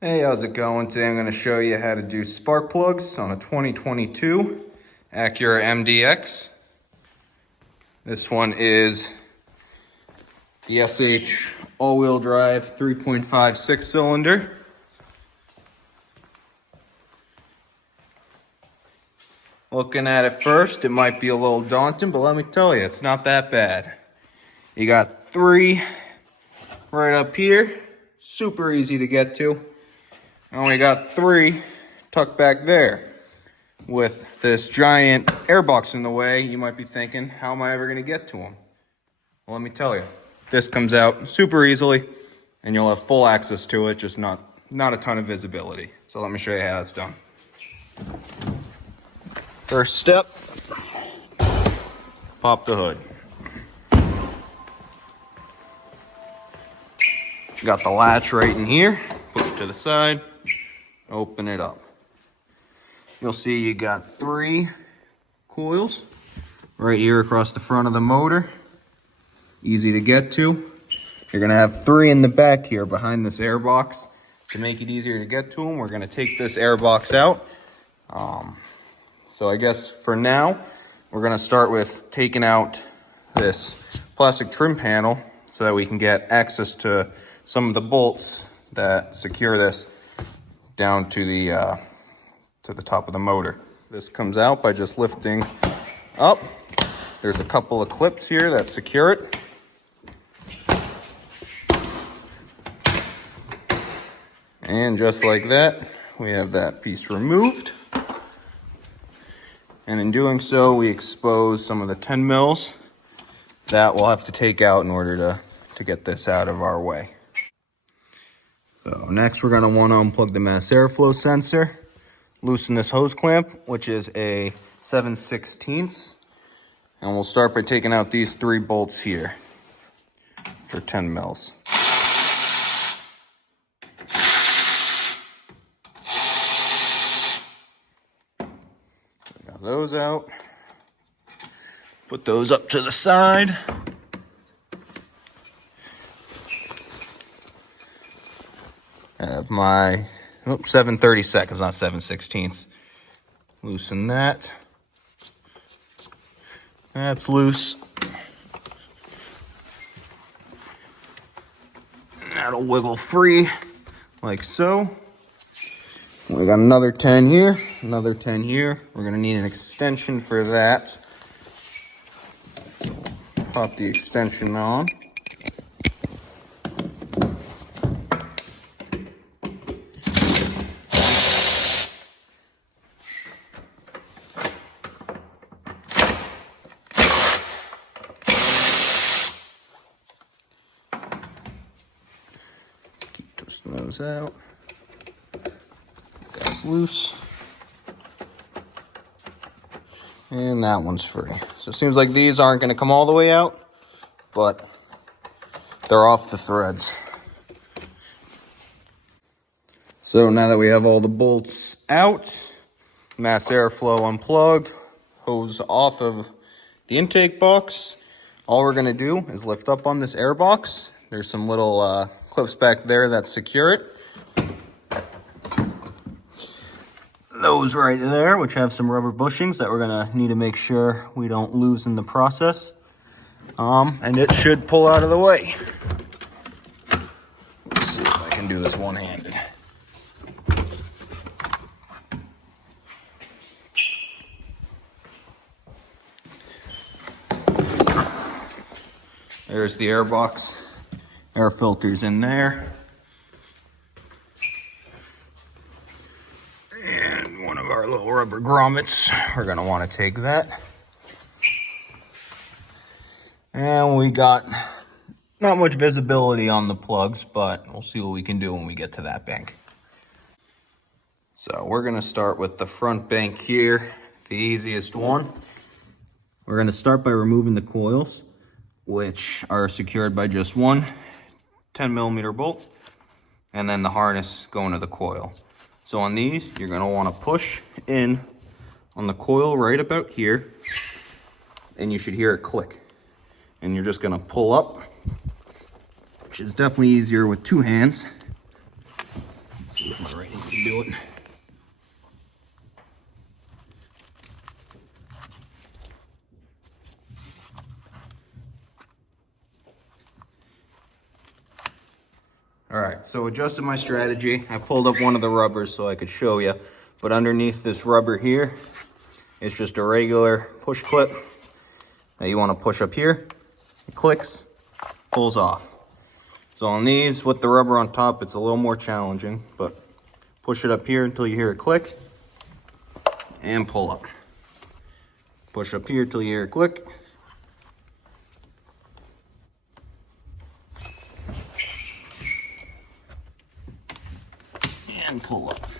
Hey, how's it going? Today I'm going to show you how to do spark plugs on a 2022 Acura MDX. This one is the SH all-wheel drive 3.5 6-cylinder. Looking at it first, it might be a little daunting, but let me tell you, it's not that bad. You got 3 right up here, super easy to get to. I only got 3 tucked back there. With this giant airbox in the way, you might be thinking, how am I ever going to get to them? Well, let me tell you, this comes out super easily, and you'll have full access to it, just not a ton of visibility. So let me show you how it's done. First step, pop the hood. Got the latch right in here, put it to the side, open it up. You'll see you got 3 coils right here across the front of the motor. Easy to get to. You're gonna have 3 in the back here behind this airbox. To make it easier to get to them, we're gonna take this airbox out. So I guess for now, we're gonna start with taking out this plastic trim panel so that we can get access to some of the bolts that secure this down to the top of the motor. This comes out by just lifting up. There's a couple of clips here that secure it. And just like that, we have that piece removed. And in doing so, we expose some of the 10 mils that we'll have to take out in order to get this out of our way. So next, we're gonna wanna unplug the mass airflow sensor, loosen this hose clamp, which is a 7/16, and we'll start by taking out these 3 bolts here, which are 10 mils. Got those out. Put those up to the side. I have my 7/32, not 7/16. Loosen that. That's loose. That'll wiggle free, like so. We got another 10 here, another 10 here. We're gonna need an extension for that. Pop the extension on. Keep twisting those out. That's loose. And that one's free. So it seems like these aren't going to come all the way out, but they're off the threads. So now that we have all the bolts out, mass airflow unplugged, hose off of the intake box, all we're going to do is lift up on this air box. There's some little clips back there that secure it. Those right there, which have some rubber bushings that we're gonna need to make sure we don't lose in the process. And it should pull out of the way. Let's see if I can do this one-handed. There's the air box. Air filter's in there. Our little rubber grommets, we're gonna want to take that. And we got not much visibility on the plugs, but we'll see what we can do when we get to that bank. So we're gonna start with the front bank here, the easiest one. We're gonna start by removing the coils, which are secured by just one 10mm bolt, and then the harness going to the coil. So on these, you're gonna wanna push in on the coil right about here, and you should hear it click. And you're just gonna pull up, which is definitely easier with 2 hands. Let's see see if my right hand can do it. All right, so adjusted my strategy. I pulled up one of the rubbers so I could show you, but underneath this rubber here, it's just a regular push clip that you want to push up here. It clicks, pulls off. So on these, with the rubber on top, it's a little more challenging, but push it up here until you hear it click, and pull up. Push up here till you hear it click. And pull up.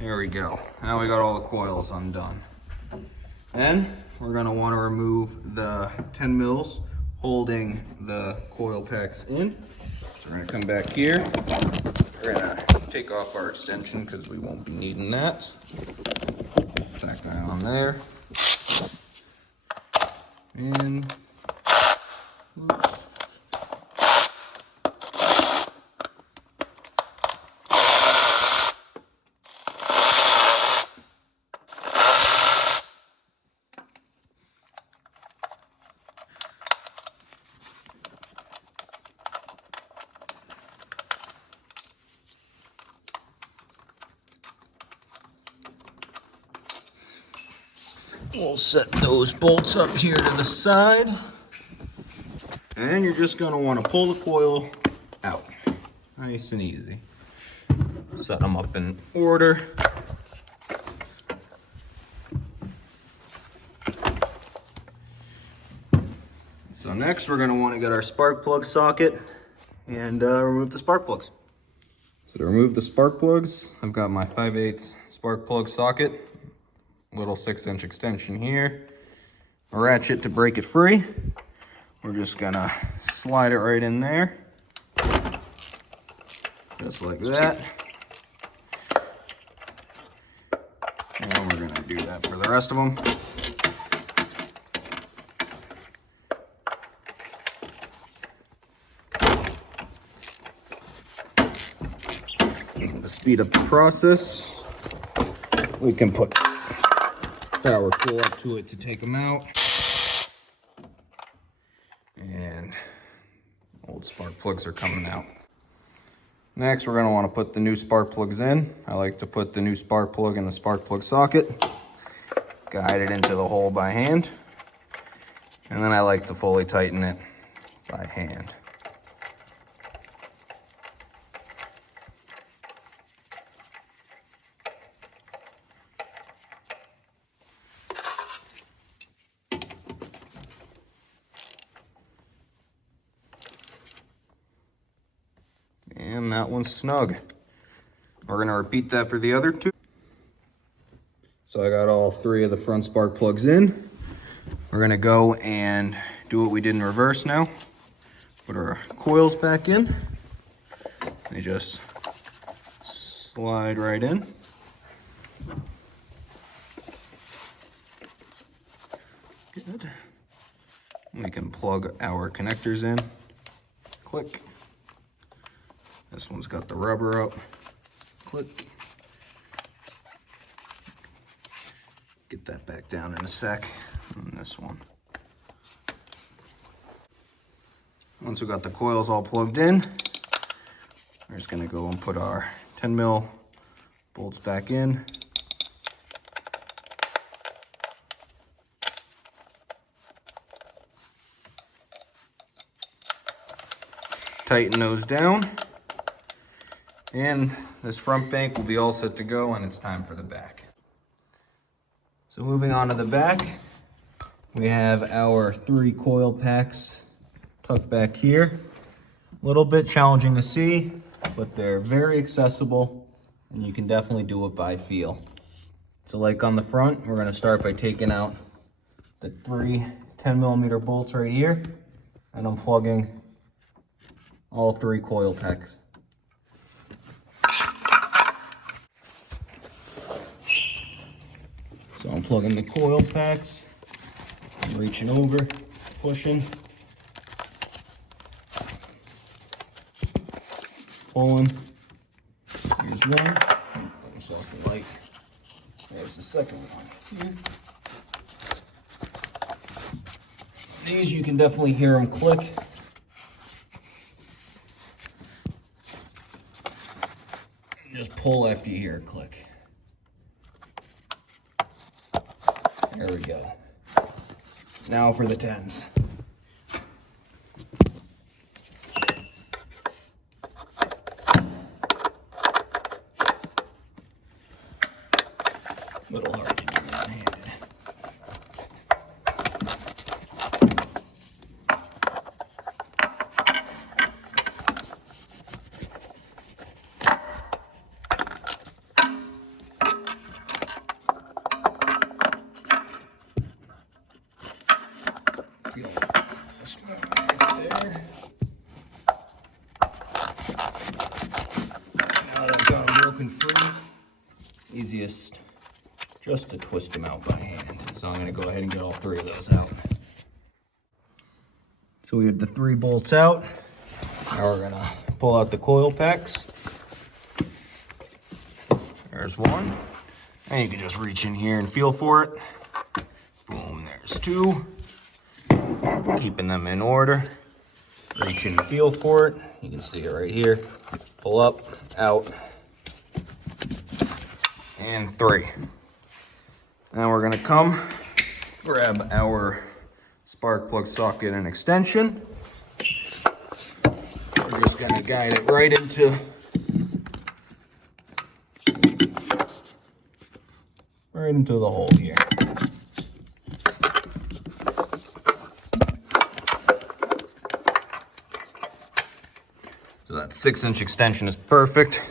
There we go. Now we got all the coils undone. Then we're gonna wanna remove the 10 mils holding the coil packs in. So we're gonna come back here. We're gonna take off our extension because we won't be needing that. Tack that on there. And oops. We'll set those bolts up here to the side. And you're just gonna wanna pull the coil out. Nice and easy. Set them up in order. So next we're gonna wanna get our spark plug socket and remove the spark plugs. So to remove the spark plugs, I've got my 5/8 spark plug socket. Little 6-inch extension here, a ratchet to break it free. We're just gonna slide it right in there, just like that. And we're gonna do that for the rest of them. To speed up the process, we can put power tool up to it to take them out. And old spark plugs are coming out. Next, we're gonna wanna put the new spark plugs in. I like to put the new spark plug in the spark plug socket, guide it into the hole by hand, and then I like to fully tighten it by hand. And that one's snug. We're gonna repeat that for the other two. So I got all 3 of the front spark plugs in. We're gonna go and do what we did in reverse now. Put our coils back in. They just slide right in. Good. We can plug our connectors in. Click. This one's got the rubber up. Click. Get that back down in a sec. And this one. Once we got the coils all plugged in, we're just gonna go and put our 10 mil bolts back in. Tighten those down. And this front bank will be all set to go, and it's time for the back. So moving on to the back, we have our 3 coil packs tucked back here. A little bit challenging to see, but they're very accessible, and you can definitely do it by feel. So like on the front, we're gonna start by taking out the 3 10mm bolts right here, and unplugging all 3 coil packs. So I'm plugging the coil packs, I'm reaching over, pushing, pulling. You're There's one. There's also the light. There's the second one here. These, you can definitely hear them click. Just pull after you hear it click. There we go. Now for the 10s. Little hard to do one-handed. Feel this one right there. Now that I've got them broken free, easiest just to twist them out by hand. So I'm going to go ahead and get all 3 of those out. So we have the 3 bolts out. Now we're going to pull out the coil packs. There's one. And you can just reach in here and feel for it. Boom, there's 2. Keeping them in order. Reach in and feel for it. You can see it right here. Pull up, out, and 3. Now we're gonna come grab our spark plug socket and extension. We're just gonna guide it right into the hole here. So that 6-inch extension is perfect.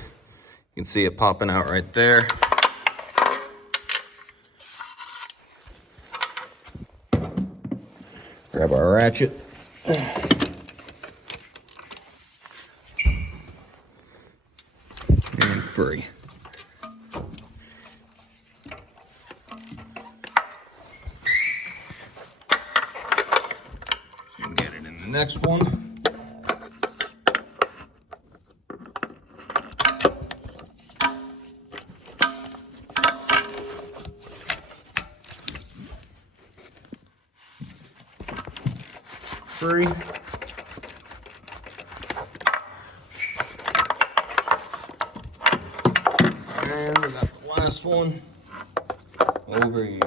You can see it popping out right there. Grab our ratchet. And free. You can get it in the next one. Free. And we got the last one over here.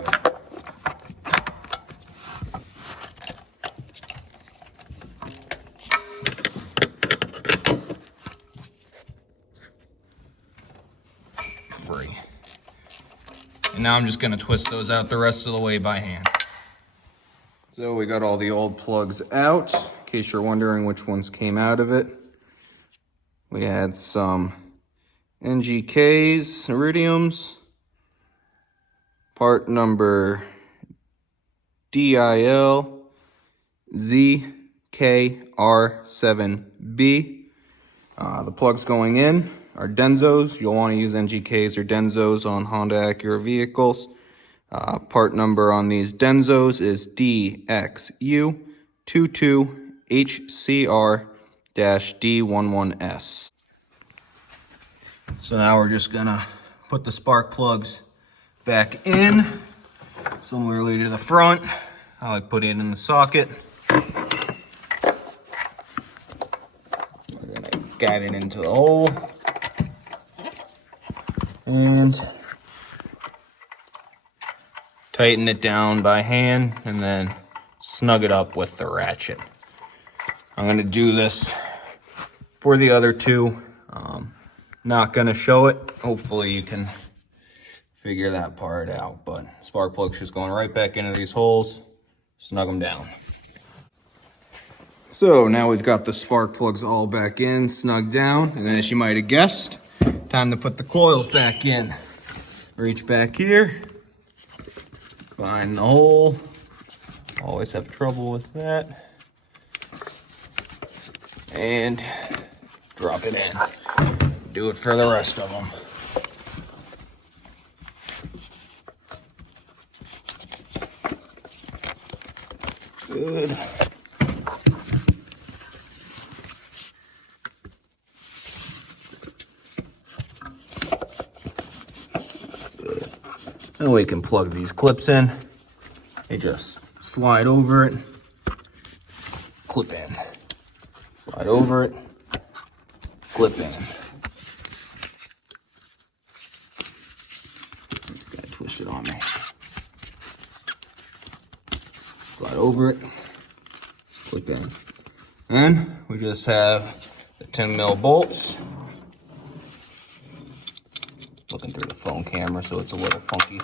Free. And now I'm just going to twist those out the rest of the way by hand. So we got all the old plugs out, in case you're wondering which ones came out of it. We had some NGKs, iridiums, part number DIL ZKR7B. The plugs going in are Denzos. You'll want to use NGKs or Denzos on Honda Acura vehicles. Part number on these Denzos is DXU22HCR-D11S. So now we're just gonna put the spark plugs back in, similarly to the front. I like put it in the socket. We're gonna guide it into the hole and tighten it down by hand and then snug it up with the ratchet. I'm gonna do this for the other 2. Not gonna show it. Hopefully you can figure that part out, but spark plug's just going right back into these holes, snug them down. So now we've got the spark plugs all back in, snugged down, and then as you might have guessed, time to put the coils back in. Reach back here, find the hole. Always have trouble with that. And drop it in. Do it for the rest of them. Good. And we can plug these clips in. They just slide over it, clip in. Slide over it, clip in. This guy twisted on me. Slide over it, clip in. And we just have the 10mm bolts. Looking through the phone camera, so it's a little funky.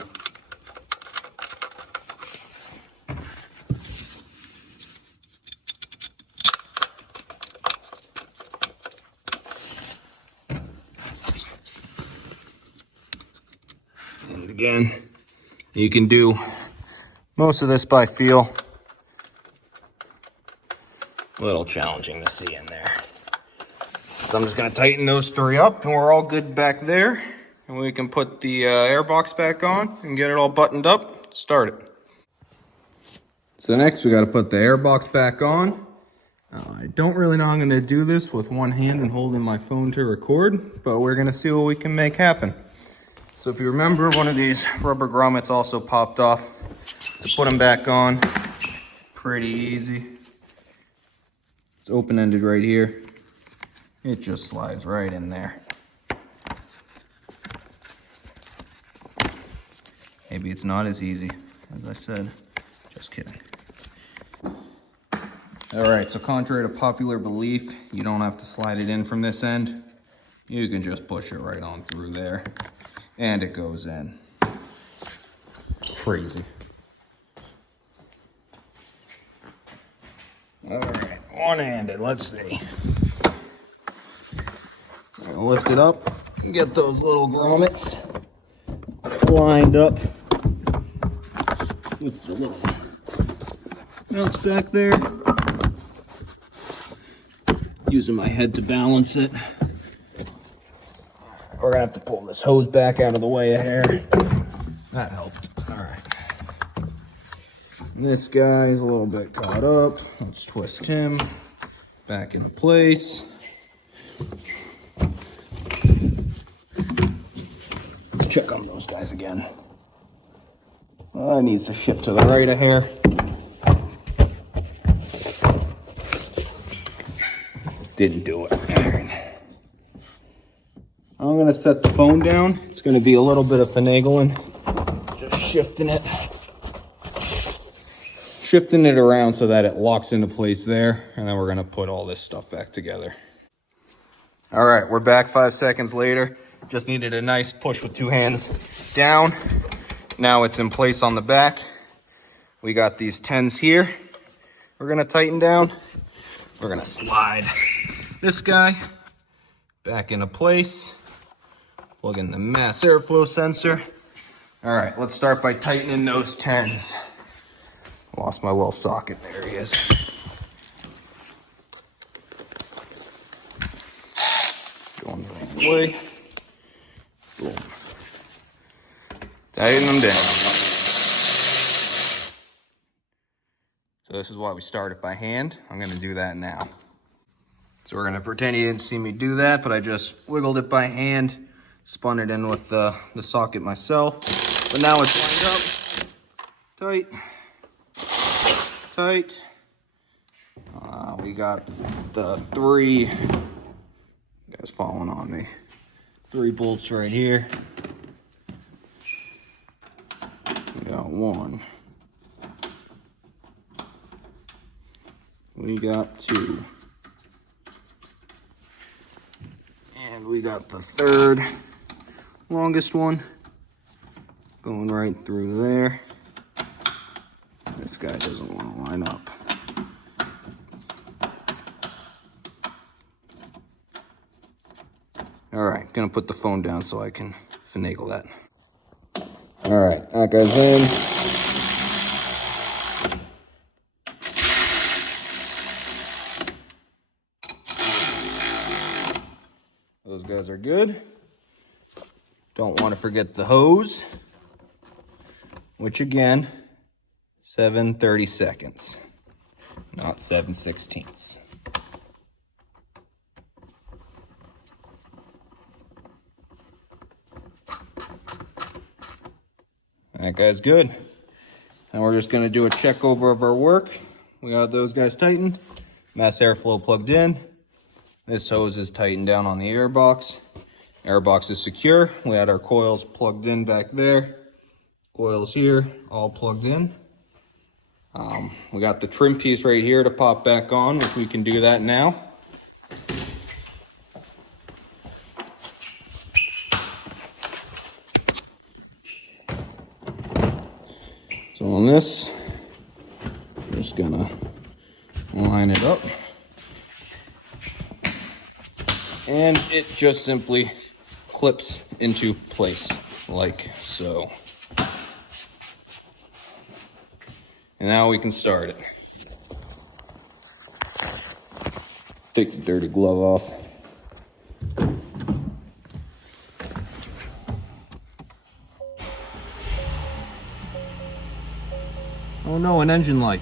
And again, you can do most of this by feel. A little challenging to see in there. So I'm just gonna tighten those 3 up and we're all good back there. And we can put the air box back on and get it all buttoned up, start it. So next we gotta put the air box back on. I don't really know how I'm gonna do this with one hand and holding my phone to record, but we're gonna see what we can make happen. So if you remember, one of these rubber grommets also popped off. To put them back on, pretty easy. It's open-ended right here. It just slides right in there. Maybe it's not as easy as I said. Just kidding. All right, so contrary to popular belief, you don't have to slide it in from this end. You can just push it right on through there. And it goes in. Crazy. All right, one-handed, let's see. I'll lift it up and get those little grommets lined up with the little mounts back there. Using my head to balance it. We're gonna have to pull this hose back out of the way of hair. That helped. All right. And this guy's a little bit caught up. Let's twist him back in place. Let's check on those guys again. It needs to shift to the right of hair. Didn't do it. I'm gonna set the phone down. It's gonna be a little bit of finagling. Just shifting it around so that it locks into place there. And then we're gonna put all this stuff back together. All right, we're back 5 seconds later. Just needed a nice push with 2 hands down. Now it's in place on the back. We got these 10s here. We're gonna tighten down. We're gonna slide this guy back into place. Plug in the mass airflow sensor. All right, let's start by tightening those 10s. Lost my little socket, there he is. Going the right way. Boom. Tighten them down. So this is why we start it by hand. I'm gonna do that now. So we're gonna pretend you didn't see me do that, but I just wiggled it by hand, spun it in with the socket myself. But now it's lined up. Tight. We got the 3, you guys following on me, 3 bolts right here. We got 1. We got 2. And we got the 3rd, longest one, going right through there. This guy doesn't want to line up. All right, gonna put the phone down so I can finagle that. All right, that goes in. Those guys are good. Don't want to forget the hose, which again, 7/32, not 7/16. That guy's good. Now we're just gonna do a check over of our work. We got those guys tightened, mass airflow plugged in. This hose is tightened down on the airbox. Airbox is secure. We had our coils plugged in back there. Coils here, all plugged in. We got the trim piece right here to pop back on, if we can do that now. So on this, I'm just gonna line it up. And it just simply clips into place, like so. And now we can start it. Take the dirty glove off. Oh no, an engine light.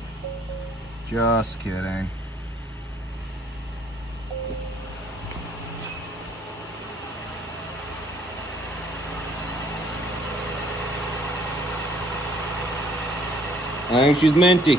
Just kidding. I think she's minty.